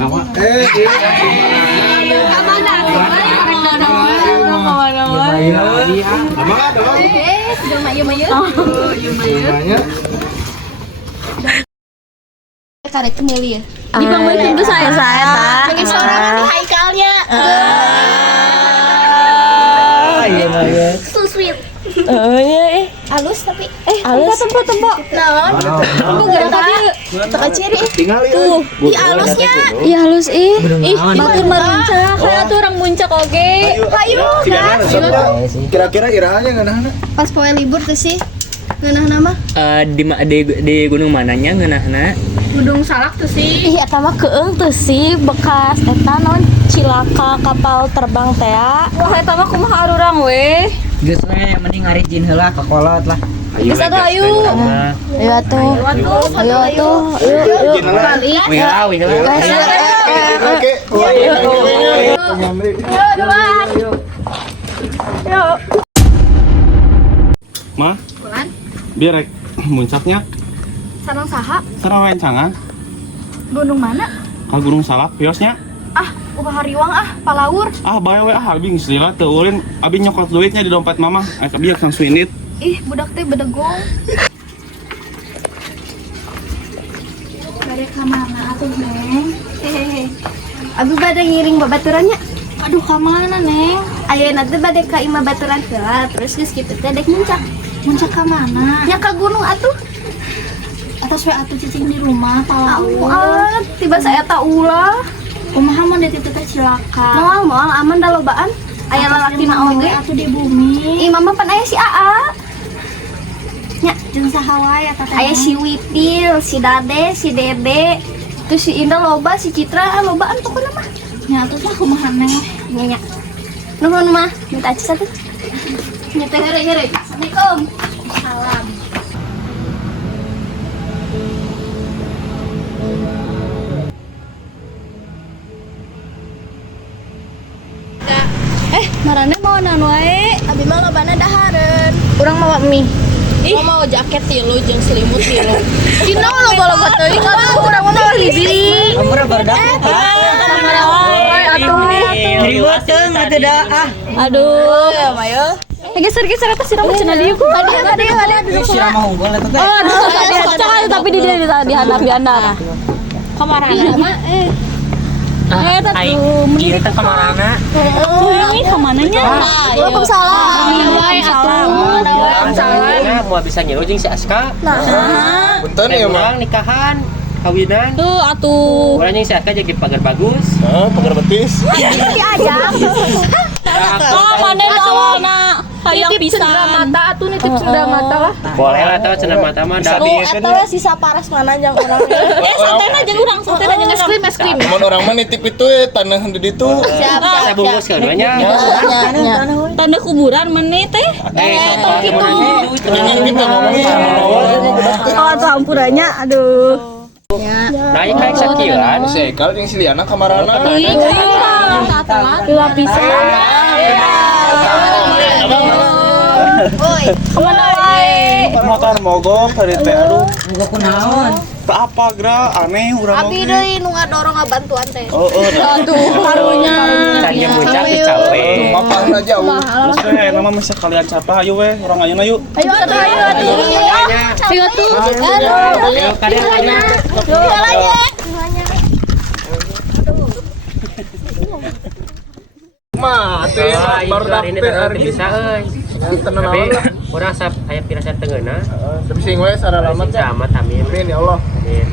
Nama. Karet Meli ya. Di Bang Boykin tuh saya tak. Jadi seorang di Haikalnya. So sweet. Halus tapi Halus tempo. naon? Aku gerakannya teka ciri. Tinggal Tuh, di halusnya. Iya halus ih. Batur maruncak. Kayak tuh orang muncak oge. Hayu, gas. Kira-kira iraannya ngeunahna. Pas poe libur tuh sih. Ngeunah nama? Di gunung mananya ngeunahna? Gunung Salak tuh sih. Ih eta mah keung tuh sih bekas eta non cilaka kapal terbang teh. Wah eta mah kumaha arurang we. Geus we mending ngarijin heula ka kolot lah. Geus atuh ayu. Ayo atuh. Ayo atuh. Yuk. Kali. Wih heula. Oke. Ma, Bulan. biar rek muncaknya Sarang saha? sarang wencangan Gunung mana? ka Gunung Salak piosnya. Ah, ubah hariwang palaur. Bae we abi geus lila teu ulin, abi nyokot duitnya di dompet mama. Abi yang suinit. Ih, budak teh bedegong. Bade ka mana atuh, Neng? Hehehe. Abi bade ngiring babaturannya. Aduh, ka mana, Neng? Ayeuna teh bade ka imah baturan heula, terus geus kitu teh dek muncak. Muncak ka mana? Nya ka gunung atuh. Atas we atuh cicing di rumah palaur. Tiba saya tak ulah. Kumaha mun di teh cilaka. Moal aman da lobaan. Aya lalaki na oge atuh di bumi. Ih, mama pan aya si Aa. Nya jeung saha wae eta teh? Aya si Wipil, si Dade, si Dede. Terus si Indah loba, si Citra lobaan pokona mah. Nya atuh mah kumaha Neng? Nya. Nuhun mah, minta aja satu. Nya teh here. Assalamualaikum. Salam. Marane mau naon wae? Abi mah lobana dahareun. Urang mau mie. Mau jaket tilu jeung selimut tilu. Dina loba-loba teuing kalau urang mah hiji. Amura bardak. Ribeuteung atuh da ah. Aduh. Ya mayo. Geser-geser atas sirama cenah dieu ku. Ada duduk Si Rama unggul eta teh. Oh, aduh, tapi di handap. Kamarana mah Aing ieu teh kamarana. ini kemananya? Waalaikumsalam. Mau bisa ngilu jeung si Aska. Punten ya, Ma. Emang nikahan, kawinan. Tuh atuh. Urang jeung si Aska jadi pagar bagus. Pagar betis. diajak. Oh, manen awalna hayang pisan. Mata atuh nitip sendal mata lah. Boleh lah tahu cenah mata mah da. Eta sisa paras mana jeung urang. Santena jeung urang, santena jeung Es krim. Mun orang mah nitip itu tanah di ditu. Kita bungkus keduanya. tanda kuburan meneh teh. Tong kitu. Ini kita ngomong sama Oh, campurannya aduh. Nah, ini kayak sakieuan. si Ekal jeung si Liana kamarana. Lapisan. Oi, Kemana wae? Motor mogok tadi teh aduh. Gua kunaon? Teu apa gra aneh urang abi deui nu ngadorong ngabantuan teh. Aduh, karunya. Cari muncak teh capek. Papang jauh. Terus we nama mah sekalian capek ayo we urang ayeuna yuk. Ayo atuh. Ayo tuh. Ayo kalian tanya. Ma, atuh Ah, baru ini dapet teh hari bisa euy. tenan Tapi naon lah. urang sap aya pirasan teungeuna. Tapi sing we saralamat teh. Camat amin. Amin ya Allah. Amin.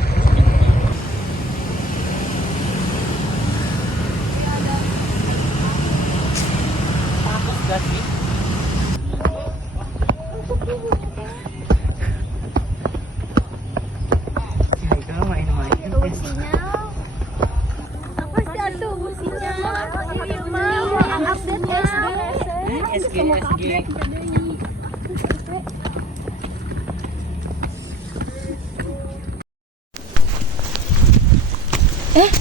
Apa sih atuh sinyal? Ieu mah update SG.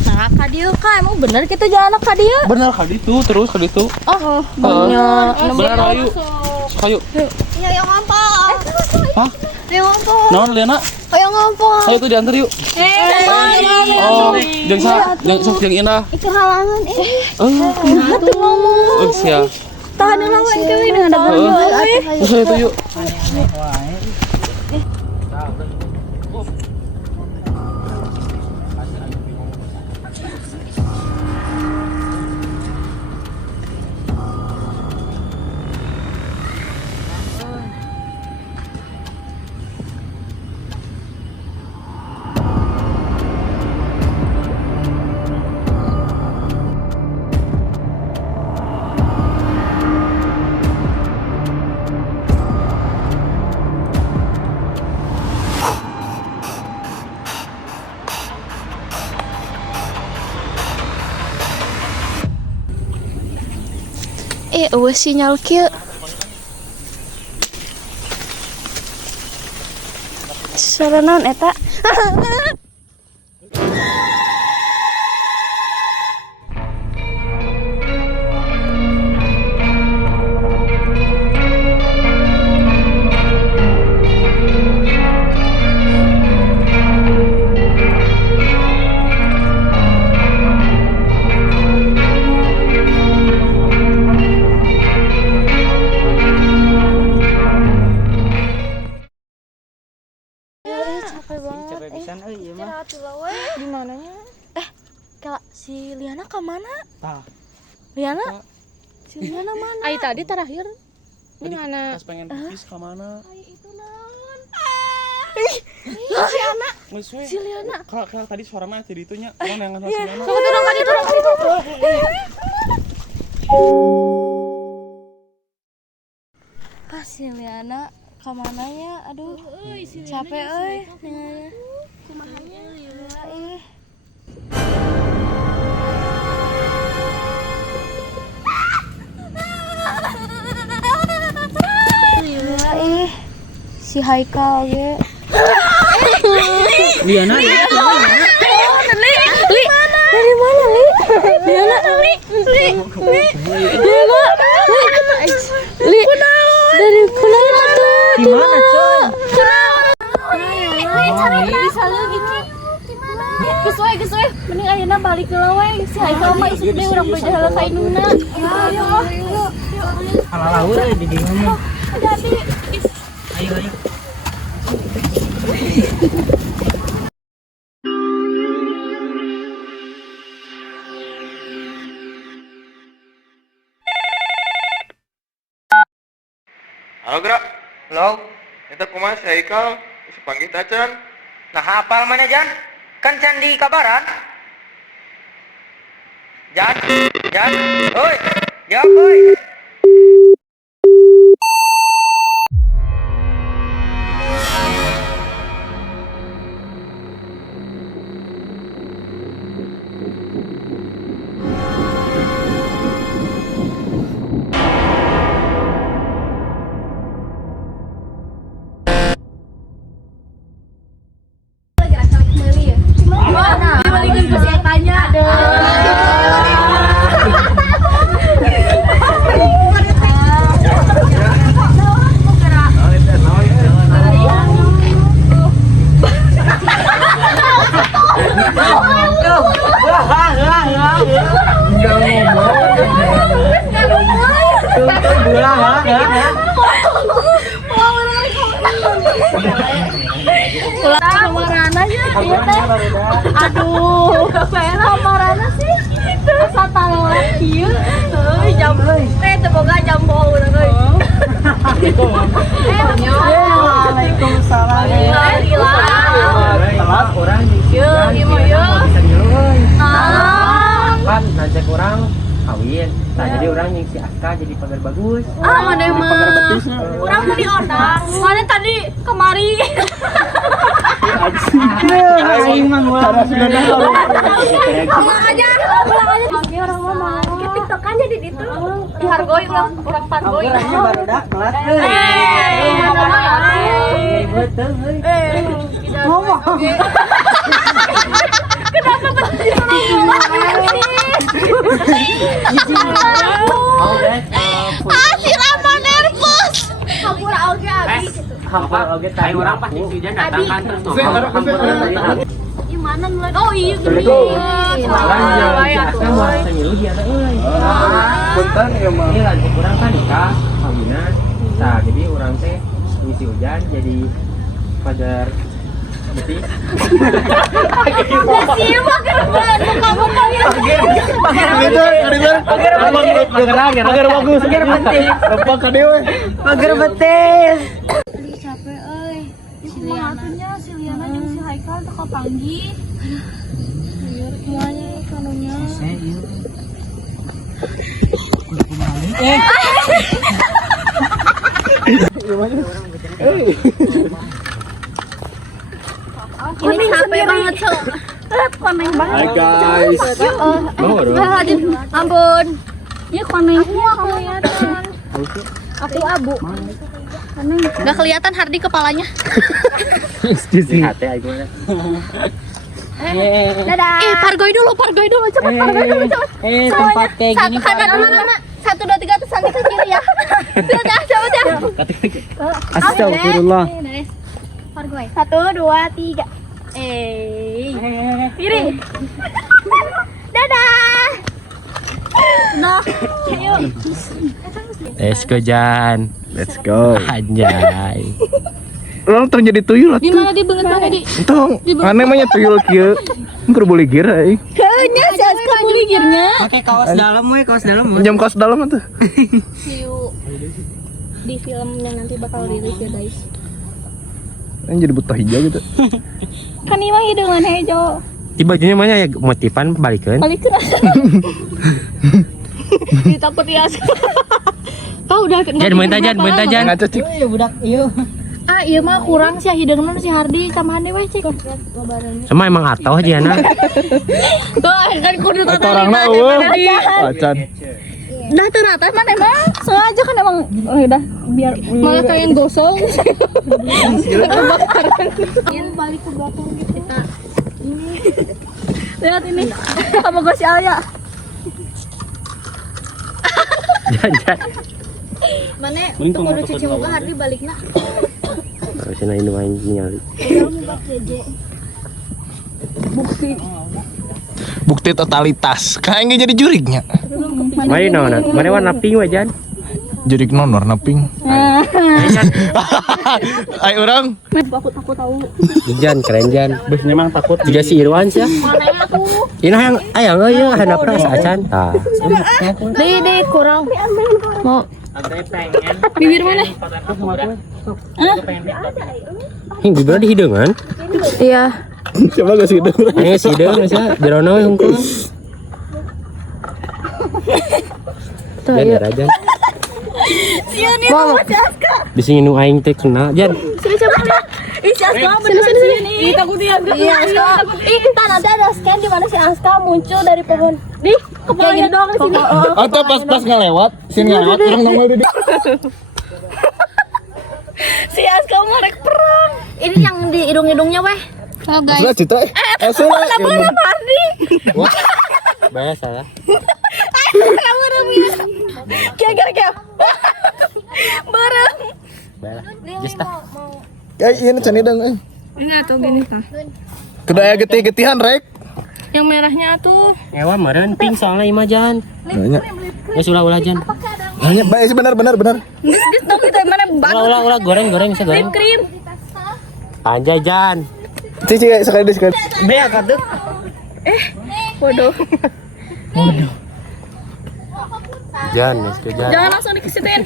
Nah, ka dieu ka emang bener kita jalan ka dieu. Bener kali itu terus kali itu. Oh, banyak. Bener ayo. Ayo. Iya yang apa? Hah? Ayo ngompo. Naon Liana? Ayo ngompo. Ayo tuh diantar yuk. Oh, jeung sok jeung Indah. Itu halangan Oh, Atuh ngomong. oh sia. Tahan lawan keuy dengan ada Heeh. Terus itu yuk. Eueuh sinyal kieu. Suara naon eta? Capek pisan euy ieu mah. Di mananya? Kala si Liana ke mana? Tah. Liana? Si Liana mana? Ai tadi terakhir di mana? Pas pengen pipis ka mana? Itu naon? Si anak. Geus we. Si Liana. Kalau tadi suarana jadi itunya. Mana yang harus Liana? Sok turun ka ditu. Si Liana ke mana ya? Aduh, capek euy. Kumahanya? Si Haikal ge. Liana. Li. Dari mana, Li? Liana. Li. Liana. Li. Dari kunaon atuh? Di mana, Con? Geus we. Mending ayeuna balik ke laweng. Si Haikal mah isuk deui urang beja heula ka indungna. Ayo. Halalawur di dieu mah. Ayo. Halo gerak. Halo, Eta kumaha si Haikal? Geus panggih tacan. nah hafal mana Jan? Kan candi kabaran. Jan, oi, jawab oi. Balikin ke saya tanya. Pulang kamarana ya. Aduh, kamarana sih. Asa tanggal kieu. Heuy jam teh boga jam bau urang euy. Waalaikumsalam. Telat orang Yo, ieu. Kan ngajak orang kawin. Nah, jadi orang yang si Aska jadi pagar bagus. Mana emang? Urang tadi ondang. Mana tadi kemari. Aing mah cara sudah Pulang aja. Oke, orang ngomong. Kita tiktokan jadi itu. Dihargoi orang pargoi. barudak telat. Betul euy. Ngomong. Kenapa berhenti? Si Rama nervous. Kabur oge abi gitu. Hampir oge tadi orang pasti hujan datangkan terus ngomong. Ih, mana mulai? Oh iya gini. Saya mau sengilu dia teh euy. Punten ya mah. Ini lanjut orang kan nikah, kawinan. Nah, jadi orang teh ngisi hujan jadi pajar betis. Pagar bagus. Rempah ka dewe. Pagar betis. Capek euy. Si Liana jeung si Haikal teu kapanggih. Liur semuanya kanunya. Ini capek banget, so. Koneng banget. Hai guys. Ampun. Ya konengnya kelihatan. Aku abu. Gak kelihatan Hardi kepalanya. Hati aing mah. Dadah. Pargoy dulu, cepet pargoy dulu, cepet. Tempat kayak gini Kanan lama-lama. 1 2 3 terus nanti ke kiri ya. Sudah, coba. Astagfirullah. Pargoy. 1 2 3. Piring. Dadah. Nah, yuk. Let's go Jan. Let's go. Anjay. Orang terjadi tuyul di mana di banget tadi Entong, aneh mah tuyul kieu. Engkur boleh gira euy. kayaknya si Aska buligirnya Pakai kaos dalam we, kaos dalam. Jam kaos dalam atuh. Siu di film yang nanti bakal rilis ya guys. Yang jadi buta hijau gitu. Kan ini mah hidangan hijau Di bajunya mana ya motifan balikeun? balik ke ditakut ya Aska. Tahu udah Jan minta Jan. Ngaca cik. Iya mah kurang sih hidangan si Hardi tambahan deh weh cik. Sama emang atoh Jana. tuh kan kudu Orangna eueuh. Acan. Dah tuh rata mana emang sengaja kan emang udah biar malah kayak yang gosong kebakaran balik ke belakang kita ini lihat ini sama gue si Alia Jan. Mana tuh kudu cuci muka Hardi balikna. Harusnya ini main nyali. Bukti totalitas. Kayaknya jadi jurignya. Mari naon? Mari warna pink we Jan. Jurig non warna pink. Ai orang. aku tahu Jan keren Jan. Biasanya emang takut Juga si Irwan sih. Ini yang ayang euy handap rasa acan. Tah. deh kurang mau bibir mana Hing bibirna di hideungan. iya Coba gak sih dong. Ayo si hideung asa jerono hungkul. tuh Jan iya Jan. mau Di sini nu aing teh kena Jan. sini coba ih si Aska bener sini ih takut dia iya Aska ih nanti ada scan di mana si Aska muncul dari pohon di kepalanya doang di sini Atau pas ngelewat, sini ngelewat orang nongol di si Aska mau rek perang Ini yang di hidung-hidungnya weh. oh guys Sudah cita. Asal. Wah. Bahasa ya. kamu remnya kayak bareng Baiklah. Just tah. Kayak ini cani dong. ini atau gini tah Kudu aya getih-getihan rek. yang merahnya tuh Ewa meureun pink soalnya imah Jan. Nanya. Ya ulah Jan. Nanya bae benar. dis dong kita mana bagus Ulah goreng bisa goreng. krim Anjay Jan. Cici sekali. Be kaduk. bodoh Jan, let's go Jan. jangan langsung dikesitin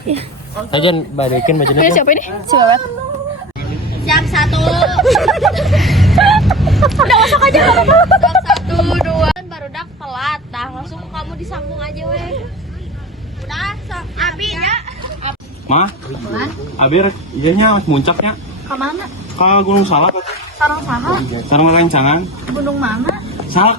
Jan balikin bajunya. ini siapa ini si Wewet Siap 1. udah masuk aja Siap 1 2. Barudak telat. Dah langsung kamu disambung aja weh. Udah, Abi ya. Mah, abi rek ieu nya muncaknya Ke mana? ka Gunung Salak. Sarang saha? Sareng rencangan. Gunung mana? Salak.